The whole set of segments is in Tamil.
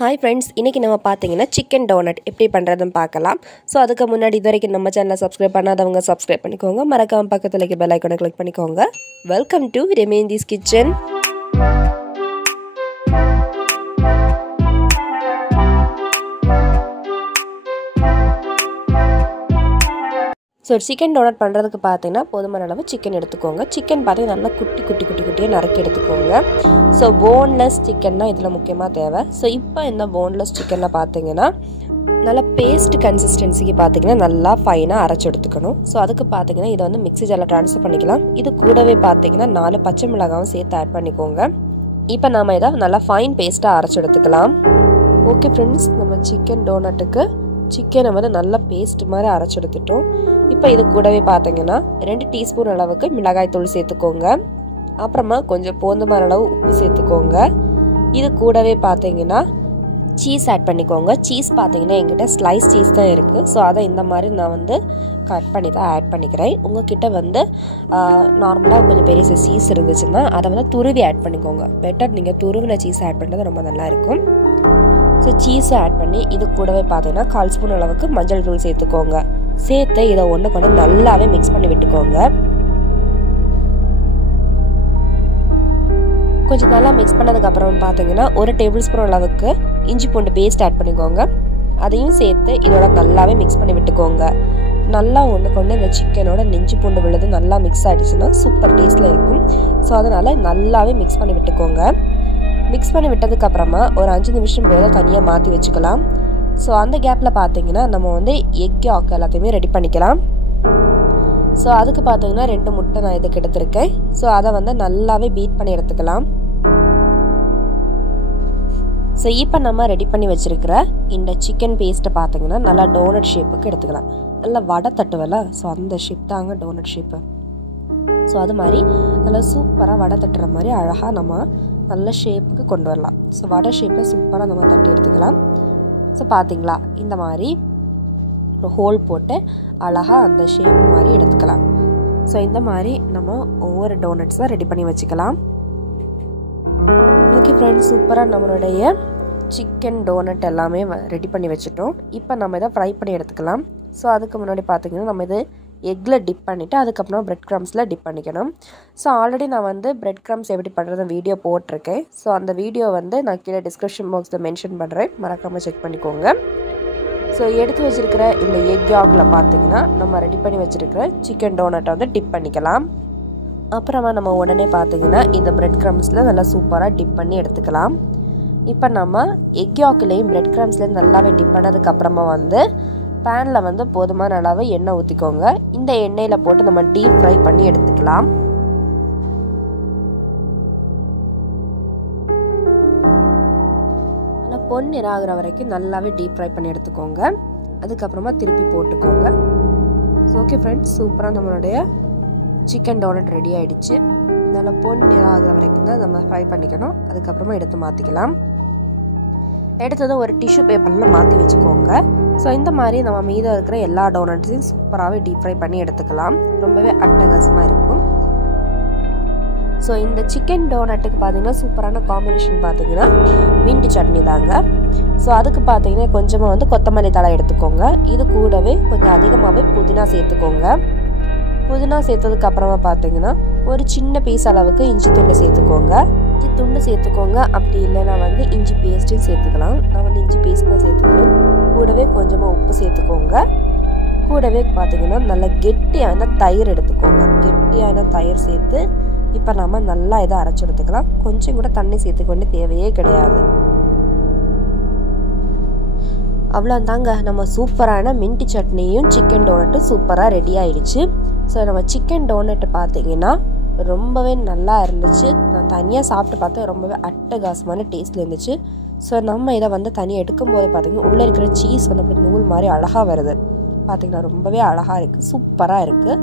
Hi friends, இன்னைக்கு நம்ம பாத்தீங்கன்னா chicken donut எப்படி பண்றதுன்னு பார்க்கலாம். சோ அதுக்கு முன்னாடி இதுவரைக்கும் நம்ம சேனலை subscribe பண்ணாதவங்க subscribe பண்ணிக்கோங்க. மறக்காம பக்கத்துல இருக்க bell icon-ஐ click பண்ணிக்கோங்க. Welcome to Remedi's Kitchen. So chicken donut பண்றதுக்கு பாத்தீங்கன்னா போதுமான அளவு chicken எடுத்துக்கோங்க. chicken பாத்தீங்கன்னா நல்லா குட்டியா நறுக்கி எடுத்துக்கோங்க. So boneless chicken தான் இதுல முக்கியமா தேவை. So இப்போ இந்த boneless chickenல பாத்தீங்கன்னா நல்ல paste consistency பாத்தீங்கன்னா நல்லா ஃபைனா அரைச்சு எடுத்துக்கணும். So அதுக்கு பாத்தீங்கன்னா இத வந்து மிக்ஸி ஜார்ல ட்ரான்ஸ்ஃபர் பண்ணிக்கலாம். இது கூடவே பாத்தீங்கன்னா 4 பச்சை மிளகாயும் சேர்த்து ஆட் பண்ணிக்கோங்க. இப்போ நாம இத நல்லா ஃபைன் பேஸ்டா அரைச்சு எடுத்துக்கலாம். ஓகே फ्रेंड्स, நம்ம chicken donutக்கு chicken வந்து நல்ல பேஸ்ட் மாதிரி அரைச்சு எடுத்துட்டோம். இப்போ இது கூடவே பாத்தீங்கன்னா 2 டீஸ்பூன் அளவுக்கு மிளகாய் தூள் சேர்த்துக்கோங்க. அப்புறமா கொஞ்சம் போதுமான அளவு உப்பு சேர்த்துக்கோங்க. இது கூடவே பாத்தீங்கன்னா சீஸ் ஆட் பண்ணிக்கோங்க. சீஸ் பாத்தீங்கன்னா என்கிட்ட ஸ்லைஸ் சீஸ் தான் இருக்கு. ஸோ அதை இந்த மாதிரி நான் வந்து கட் பண்ணி தான் ஆட் பண்ணிக்கிறேன். உங்ககிட்ட வந்து நார்மலாக கொஞ்சம் பெரிய சீஸ் இருந்துச்சுன்னா அதை வந்து துருவி ஆட் பண்ணிக்கோங்க. பெட்டர் நீங்கள் துருவின சீஸ் ஆட் பண்ணுறது ரொம்ப நல்லா இருக்கும். ஸோ சீஸை ஆட் பண்ணி இது கூடவே பார்த்தீங்கன்னா 1/4 ஸ்பூன் அளவுக்கு மஞ்சள் தூள் சேர்த்துக்கோங்க. சேர்த்து இதை ஒன்று கொண்டு நல்லாவே மிக்ஸ் பண்ணி விட்டுக்கோங்க. கொஞ்சம் நல்லா மிக்ஸ் பண்ணதுக்கு அப்புறம் பார்த்தீங்கன்னா 1 டேபிள் ஸ்பூன் அளவுக்கு இஞ்சி பூண்டு பேஸ்ட் ஆட் பண்ணிக்கோங்க. அதையும் சேர்த்து இதோட நல்லாவே மிக்ஸ் பண்ணி விட்டுக்கோங்க. நல்லா ஒன்று கொண்டு இந்த சிக்கனோட நெஞ்சு பூண்டு விழுது நல்லா மிக்ஸ் ஆகிடுச்சுன்னா சூப்பர் டேஸ்ட்டில் இருக்கும். ஸோ அதனால் நல்லாவே மிக்ஸ் பண்ணி விட்டுக்கோங்க. மிக்ஸ் பண்ணி விட்டதுக்கு அப்புறமா ஒரு 5 நிமிஷம் போல தனியாக மாற்றி வச்சுக்கலாம். ஸோ அந்த கேப்பில் பார்த்தீங்கன்னா நம்ம வந்து எக் யாக் எல்லாத்தையுமே ரெடி பண்ணிக்கலாம். ஸோ அதுக்கு பார்த்தீங்கன்னா 2 முட்டை நான் இதுக்கு எடுத்திருக்கேன். ஸோ அதை வந்து நல்லாவே பீட் பண்ணி எடுத்துக்கலாம். ஸோ இப்போ நம்ம ரெடி பண்ணி வச்சுருக்கிற இந்த சிக்கன் பேஸ்ட்டை பார்த்தீங்கன்னா நல்லா டோனட் ஷேப்புக்கு எடுத்துக்கலாம். நல்லா வடை தட்டுவல, ஸோ அந்த ஷேப் தாங்க டோனட் ஷேப்பு. ஸோ அது மாதிரி நல்லா சூப்பராக வடை தட்டுற மாதிரி அழகாக நம்ம நல்ல ஷேப்புக்கு கொண்டு வரலாம். ஸோ வடை ஷேப்பில் சூப்பராக நம்ம தட்டி எடுத்துக்கலாம். ஸோ பார்த்தீங்களா, இந்த மாதிரி ஒரு ஹோல் போட்டு அழகாக அந்த ஷேப் மாதிரி எடுத்துக்கலாம். ஸோ இந்த மாதிரி நம்ம ஒவ்வொரு டோனட்ஸாக ரெடி பண்ணி வச்சுக்கலாம். ஓகே ஃப்ரெண்ட்ஸ், சூப்பராக நம்மளுடைய சிக்கன் டோனட் எல்லாமே ரெடி பண்ணி வச்சுட்டோம். இப்போ நம்ம இதை ஃப்ரை பண்ணி எடுத்துக்கலாம். ஸோ அதுக்கு முன்னாடி பார்த்தீங்கன்னா நம்ம இது எக்கில் டிப் பண்ணிவிட்டு அதுக்கப்புறம் பிரெட் க்ரம்ஸில் டிப் பண்ணிக்கணும். ஸோ ஆல்ரெடி நான் வந்து பிரெட் க்ரம்ஸ் எப்படி பண்ணுறது வீடியோ போட்டிருக்கேன். ஸோ அந்த வீடியோ வந்து நான் கீழே டிஸ்கிரிப்ஷன் பாக்ஸில் மென்ஷன் பண்ணுறேன், மறக்காமல் செக் பண்ணிக்கோங்க. ஸோ எடுத்து வச்சுருக்கிற இந்த எக் யாகில் பார்த்தீங்கன்னா நம்ம ரெடி பண்ணி வச்சுருக்கிற சிக்கன் டோனட்டை வந்து டிப் பண்ணிக்கலாம். அப்புறமா நம்ம உடனே பார்த்தீங்கன்னா இந்த பிரெட் க்ரம்ஸில் நல்லா சூப்பராக டிப் பண்ணி எடுத்துக்கலாம். இப்போ நம்ம எக் யாக்லேயும் பிரெட் க்ரம்ஸ்லேயும் நல்லாவே டிப் பண்ணதுக்கப்புறமா வந்து பேனில் வந்து போதுமான அளவு எண்ணெய் ஊற்றிக்கோங்க. இந்த எண்ணெயில் போட்டு நம்ம டீப் ஃப்ரை பண்ணி எடுத்துக்கலாம். நல்லா பொன்னிறம் ஆகிற வரைக்கும் நல்லாவே டீப் ஃப்ரை பண்ணி எடுத்துக்கோங்க. அதுக்கப்புறமா திருப்பி போட்டுக்கோங்க. ஓகே ஃப்ரெண்ட்ஸ், சூப்பராக நம்மளுடைய சிக்கன் டோனட் ரெடி ஆகிடுச்சு. நல்லா பொன்னிறம் ஆகிற வரைக்கும் தான் நம்ம ஃப்ரை பண்ணிக்கணும். அதுக்கப்புறமா எடுத்து மாற்றிக்கலாம். எடுத்தது ஒரு டிஷ்யூ பேப்பரில் மாற்றி வச்சுக்கோங்க. ஸோ இந்த மாதிரி நம்ம மீதம் இருக்கிற எல்லா டோனட்ஸையும் சூப்பராகவே டீப் ஃப்ரை பண்ணி எடுத்துக்கலாம். ரொம்பவே அட்டகாசமாக இருக்கும். ஸோ இந்த சிக்கன் டோனட்டுக்கு பார்த்தீங்கன்னா சூப்பரான காம்பினேஷன் பார்த்தீங்கன்னா மின்ட் சட்னி தாங்க. ஸோ அதுக்கு பார்த்தீங்கன்னா கொஞ்சமாக வந்து கொத்தமல்லி தழை எடுத்துக்கோங்க. இது கூடவே கொஞ்சம் அதிகமாகவே புதினா சேர்த்துக்கோங்க. புதினா சேர்த்ததுக்கு அப்புறமா பார்த்தீங்கன்னா ஒரு சின்ன பீஸ் அளவுக்கு இஞ்சி துண்டு சேர்த்துக்கோங்க. இஞ்சி துண்டு சேர்த்துக்கோங்க. அப்படி இல்லைன்னா வந்து இஞ்சி பேஸ்ட்டும் சேர்த்துக்கலாம். நான் வந்து இஞ்சி பேஸ்ட் தான் சேர்த்துக்கிறேன். கூடவே கொஞ்சமாக உப்பு சேர்த்துக்கோங்க. கூடவே பார்த்தீங்கன்னா நல்லா கெட்டியான தயிர் எடுத்துக்கோங்க. கெட்டியான தயிர் சேர்த்து இப்போ நம்ம நல்லா இதை அரைச்சி எடுத்துக்கலாம். கொஞ்சம் கூட தண்ணி சேர்த்துக்க வேண்டிய தேவையே கிடையாது. அவ்வளோதாங்க, நம்ம சூப்பரான மின்ட் சட்னியும் சிக்கன் டோனட்டும் சூப்பராக ரெடி ஆயிடுச்சு. ஸோ நம்ம சிக்கன் டோனட்டு பார்த்தீங்கன்னா ரொம்பவே நல்லா இருந்துச்சு. நான் தனியாக சாப்பிட்டு பார்த்தேன், ரொம்பவே அட்டகாசமான டேஸ்ட்டில் இருந்துச்சு. ஸோ நம்ம இதை வந்து தனியாக எடுக்கும்போது பார்த்தீங்கன்னா உள்ளே இருக்கிற சீஸ் வந்து அப்படி நூல் மாதிரி அழகாக வருது. பார்த்தீங்கன்னா ரொம்பவே அழகாக இருக்குது, சூப்பராக இருக்குது.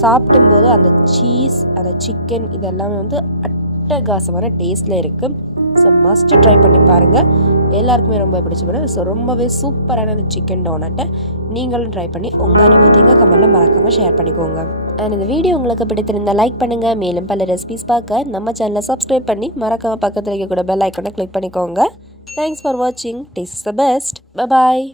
சாப்பிடும்போது அந்த சீஸ், அந்த சிக்கன் இதெல்லாமே வந்து அட்டகாசமான டேஸ்ட்டில் இருக்குது. ஸோ மஸ்ட் ட்ரை பண்ணி பாருங்கள். எல்லாருக்குமே ரொம்ப பிடிச்சி போயிடும். ஸோ ரொம்பவே சூப்பரான இந்த சிக்கன் டோனட்டை நீங்களும் ட்ரை பண்ணி உங்கள் அனுபவத்தையும் கமெண்ட்டில் மறக்காமல் ஷேர் பண்ணிக்கோங்க. அண்ட் இந்த வீடியோ உங்களுக்கு பிடித்திருந்தால் லைக் பண்ணுங்கள். மேலும் பல ரெசிபிஸ் பார்க்க நம்ம சேனலை சப்ஸ்கிரைப் பண்ணி மறக்காமல் பக்கத்தில் இருக்கக்கூட பெல் ஐக்கானை கிளிக் பண்ணிக்கோங்க. தேங்க்ஸ் ஃபார் வாட்சிங். Taste the best. Bye bye.